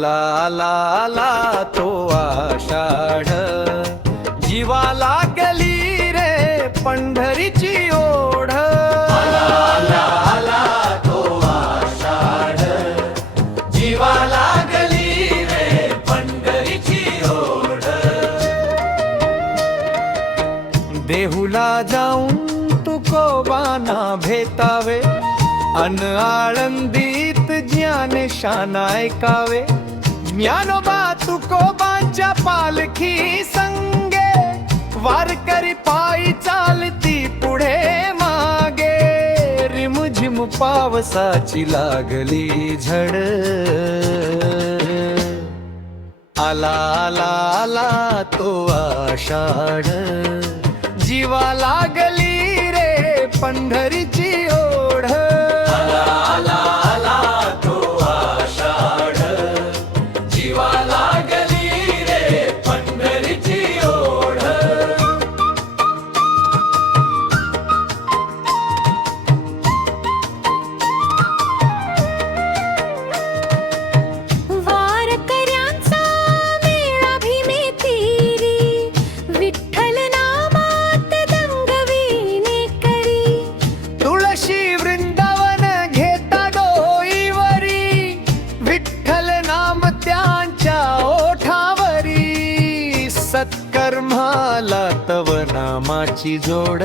आला आला आला तो आषाढ, जीवाला गेली रे पंढरीची ओढ. आला आला आला तो आषाढ, जीवाला गेली रे पंढरीची ओढ. देहुला जाऊन तुकोबांना भेटावे, अन आळंदीत ज्ञानशान ऐकावे. ज्ञानोबा तुकोबांच्या पालखी संगे, वारकरी पायी चालती पुढे मागे. रिमझिम पावसाची लागली झड, आला आला आला तो आषाढ, जीवा लागली रे पंढरीची ओढ. आला आला आला तो आषाढ, जीवा लागली रे पंढरीची ओढ. वारकऱ्यांचा मेळा भीमेतीरी, विठ्ठल नामात दंगविणे करी. तुळशी वृंदावन घेता डोईवरी, विठ्ठल नाम त्यांच्या ओठावरी. सत्कर्माला तव नामाची जोड,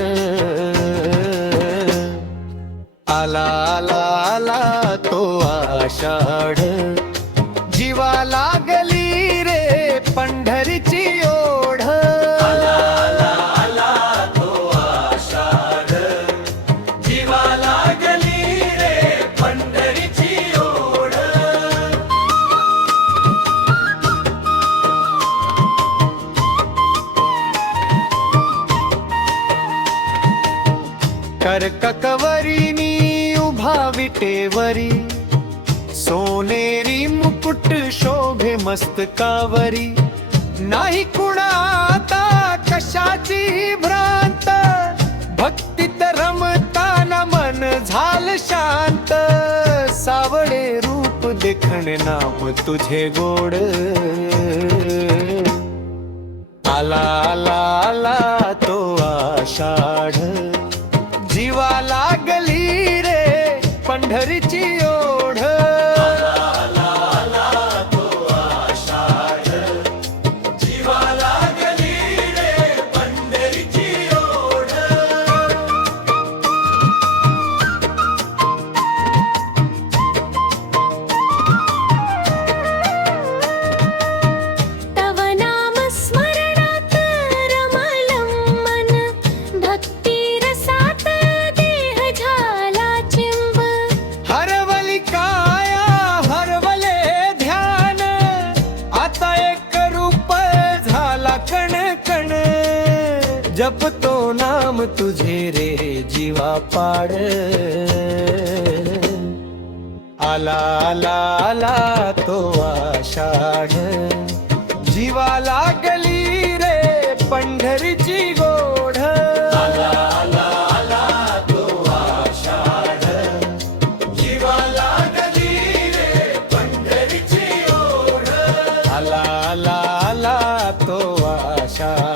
आला आला आला तो आषाढ, जीवा लागली रे पंढरीची ओढ. आला आला आला तो आषाढ, जीवा लागली रे पंढरीची ओढ. कर्ककवरीनी उभा विटेवरी, सोनेरी मुकुट शोभे मस्तकावरी. नाही कुणा आता कशाची भ्रांत, भक्तीत रमताना मन झाल शांत. सावळे रूप देखणे नाम तुझे गोड, आला आला आला तो आषाढ, जीवा लागली रे पंढरीची ओढ. आला आला आला तो आषाढ, जीवा लागली रे पंढरीची ओढ. तव नाम स्मरणात रमलं मन, भक्ती रसात देह झाला चिंब. हरवली काया हरवले ध्यान, आता एक रूप झाला कण कण. जपतो नाम तुझे रे जीवा पाड, आला आला आला तो आषाढ, जीवा लागली रे पंढरीची गोढ. आला आला आला तो आषाढ, जीवा लागली रे पंढरीची ओढ. आला आला आला तो आषाढ.